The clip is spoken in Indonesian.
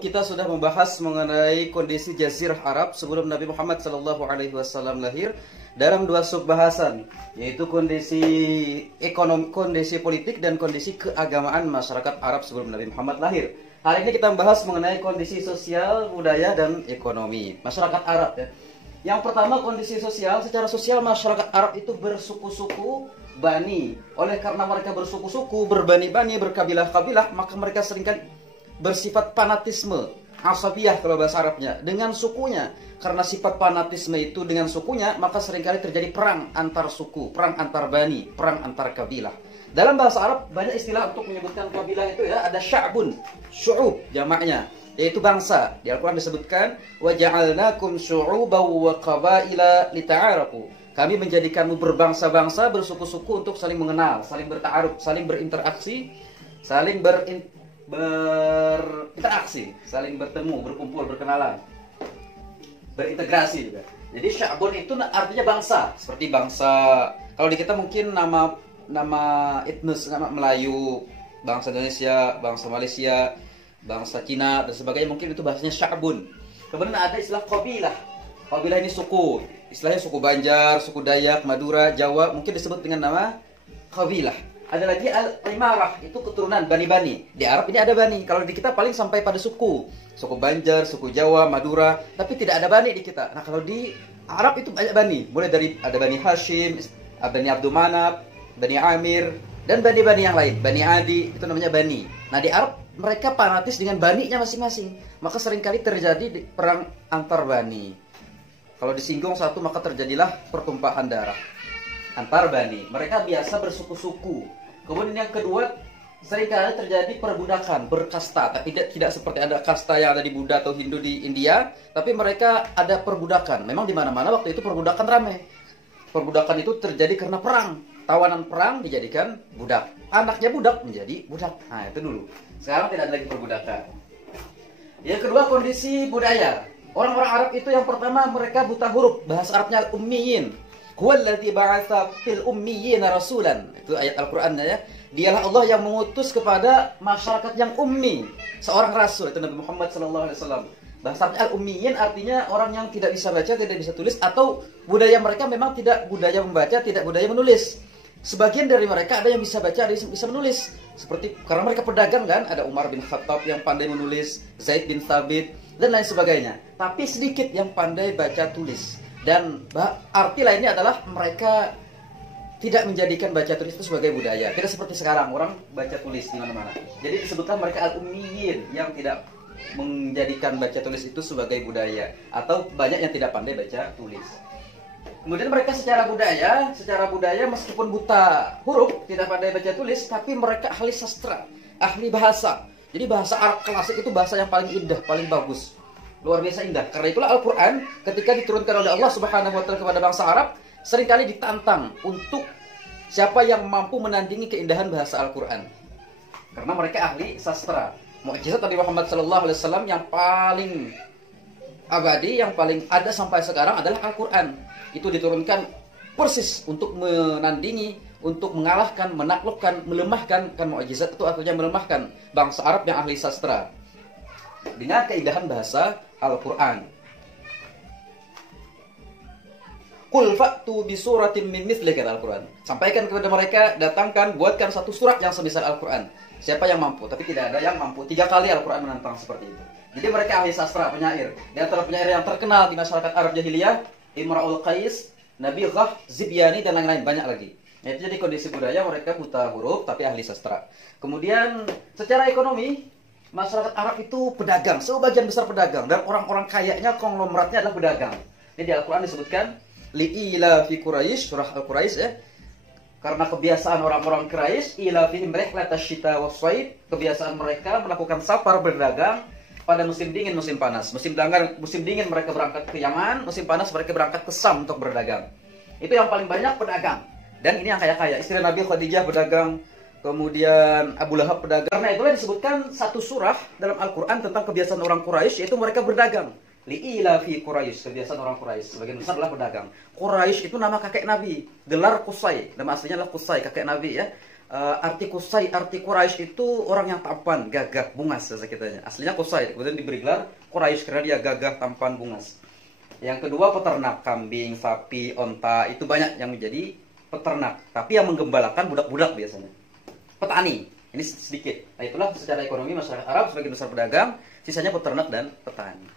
Kita sudah membahas mengenai kondisi Jazirah Arab sebelum Nabi Muhammad SAW lahir dalam dua subbahasan, yaitu kondisi ekonomi, kondisi politik, dan kondisi keagamaan masyarakat Arab sebelum Nabi Muhammad lahir. Hari ini kita membahas mengenai kondisi sosial, budaya, dan ekonomi masyarakat Arab. Yang pertama, kondisi sosial. Secara sosial masyarakat Arab itu bersuku-suku, bani. Oleh karena mereka bersuku-suku, berbani-bani, berkabilah-kabilah, maka mereka seringkali bersifat fanatisme, asabiyah kalau bahasa Arabnya, dengan sukunya. Karena sifat fanatisme itu dengan sukunya, maka seringkali terjadi perang antar suku, perang antar bani, perang antar kabilah. Dalam bahasa Arab banyak istilah untuk menyebutkan kabilah itu, ya. Ada sya'bun, syu'ub jamaknya, yaitu bangsa. Di Al-Quran disebutkan وَجَعَلْنَاكُمْ شُعُوبًا وَقَبَائِلَ لِتَعَارَفُوا. Kami menjadikanmu berbangsa-bangsa, bersuku-suku untuk saling mengenal, saling berta'aruf, saling berinteraksi, saling berinteraksi, saling bertemu, berkumpul, berkenalan, berintegrasi juga. Jadi sya'bun itu artinya bangsa, seperti bangsa, kalau di kita mungkin nama etnis, nama Melayu, bangsa Indonesia, bangsa Malaysia, bangsa Cina dan sebagainya, mungkin itu bahasanya sya'bun. Kemudian ada istilah qabilah. Qabilah ini suku, istilahnya suku Banjar, suku Dayak, Madura, Jawa, mungkin disebut dengan nama qabilah. Ada lagi al-imarah, itu keturunan bani-bani. Di Arab ini ada bani. Kalau di kita paling sampai pada suku Banjar, suku Jawa, Madura, tapi tidak ada bani di kita. Nah, kalau di Arab itu banyak bani. Mulai dari ada Bani Hashim, Bani Abdul Manaf, Bani Amir, dan bani-bani yang lain. Bani Adi, itu namanya bani. Nah, di Arab mereka fanatis dengan baninya masing-masing. Maka seringkali terjadi perang antar bani. Kalau disinggung satu, maka terjadilah pertumpahan darah antar bani. Mereka biasa bersuku-suku. Kemudian yang kedua, seringkali terjadi perbudakan, berkasta. Tapi tidak seperti ada kasta yang ada di Buddha atau Hindu di India, tapi mereka ada perbudakan. Memang di mana-mana waktu itu perbudakan ramai. Perbudakan itu terjadi karena perang. Tawanan perang dijadikan budak. Anaknya budak menjadi budak. Nah, itu dulu. Sekarang tidak ada lagi perbudakan. Yang kedua, kondisi budaya. Orang-orang Arab itu yang pertama, mereka buta huruf. Bahasa Arabnya ummiyin. Huwallazi ba'atsa fil ummiyina rasulan. Itu ayat Al-Qur'annya, ya. Dialah Allah yang mengutus kepada masyarakat yang ummi seorang rasul, itu Nabi Muhammad SAW. Bahasa al-ummiyin artinya orang yang tidak bisa baca, tidak bisa tulis, atau budaya mereka memang tidak budaya membaca, tidak budaya menulis. Sebagian dari mereka ada yang bisa baca, ada yang bisa menulis. Seperti karena mereka pedagang kan, ada Umar bin Khattab yang pandai menulis, Zaid bin Thabit, dan lain sebagainya. Tapi sedikit yang pandai baca tulis. Dan arti lainnya adalah mereka tidak menjadikan baca tulis itu sebagai budaya. Tidak seperti sekarang orang baca tulis di mana-mana. Jadi disebutkan mereka al-ummiyin yang tidak menjadikan baca tulis itu sebagai budaya, atau banyak yang tidak pandai baca tulis. Kemudian mereka secara budaya meskipun buta huruf, tidak pandai baca tulis, tapi mereka ahli sastra, ahli bahasa. Jadi bahasa Arab klasik itu bahasa yang paling indah, paling bagus. Luar biasa indah. Karena itulah Al-Quran ketika diturunkan oleh Allah Subhanahu wa Ta'ala kepada bangsa Arab, seringkali ditantang untuk siapa yang mampu menandingi keindahan bahasa Al-Quran. Karena mereka ahli sastra. Mukjizat Nabi Muhammad SAW yang paling abadi, yang paling ada sampai sekarang adalah Al-Quran. Itu diturunkan persis untuk menandingi, untuk mengalahkan, menaklukkan, melemahkan. Kan mukjizat itu artinya melemahkan bangsa Arab yang ahli sastra dengan keindahan bahasa Al-Quran. Qul fa'tu bi suratin min mithli, kata Al-Quran. Sampaikan kepada mereka, datangkan, buatkan satu surat yang semisal Al-Quran. Siapa yang mampu? Tapi tidak ada yang mampu. 3 kali Al-Quran menantang seperti itu. Jadi mereka ahli sastra, penyair. Di antara penyair yang terkenal di masyarakat Arab Jahiliyah, Imra'ul Qais, Nabighah, Zibyani, dan lain-lain, banyak lagi. Itu jadi kondisi budaya, mereka buta huruf tapi ahli sastra. Kemudian secara ekonomi, masyarakat Arab itu pedagang, sebagian besar pedagang, dan orang-orang kayanya, konglomeratnya adalah pedagang. Ini di Al-Quran disebutkan li'ila fi Quraisy, surah Al-Quraisy, ya. Karena kebiasaan orang-orang Quraisy, ila fihim rihlatash shita was-shaid, kebiasaan mereka melakukan safar berdagang pada musim dingin, musim panas. Musim dingin mereka berangkat ke Yaman, musim panas mereka berangkat ke Sam untuk berdagang. Itu yang paling banyak pedagang. Dan ini yang kaya-kaya. Istri Nabi Khadijah pedagang, kemudian Abu Lahab pedagang. Karena itulah disebutkan satu surah dalam Al-Quran tentang kebiasaan orang Quraisy, yaitu mereka berdagang. Li'ila fi Quraisy, kebiasaan orang Quraisy sebagian besar adalah pedagang. Quraisy itu nama kakek Nabi, gelar Qusay, nama aslinya adalah Qusay, kakek Nabi, ya. arti Qusay, arti Quraisy itu orang yang tampan, gagah, bungas bahasa kitanya. Aslinya Qusay, kemudian diberi gelar Quraisy karena dia gagah, tampan, bungas. Yang kedua peternak, kambing, sapi, onta, itu banyak yang menjadi peternak. Tapi yang menggembalakan budak-budak biasanya. Petani, ini sedikit. Nah itulah secara ekonomi masyarakat Arab sebagian besar pedagang, sisanya peternak dan petani.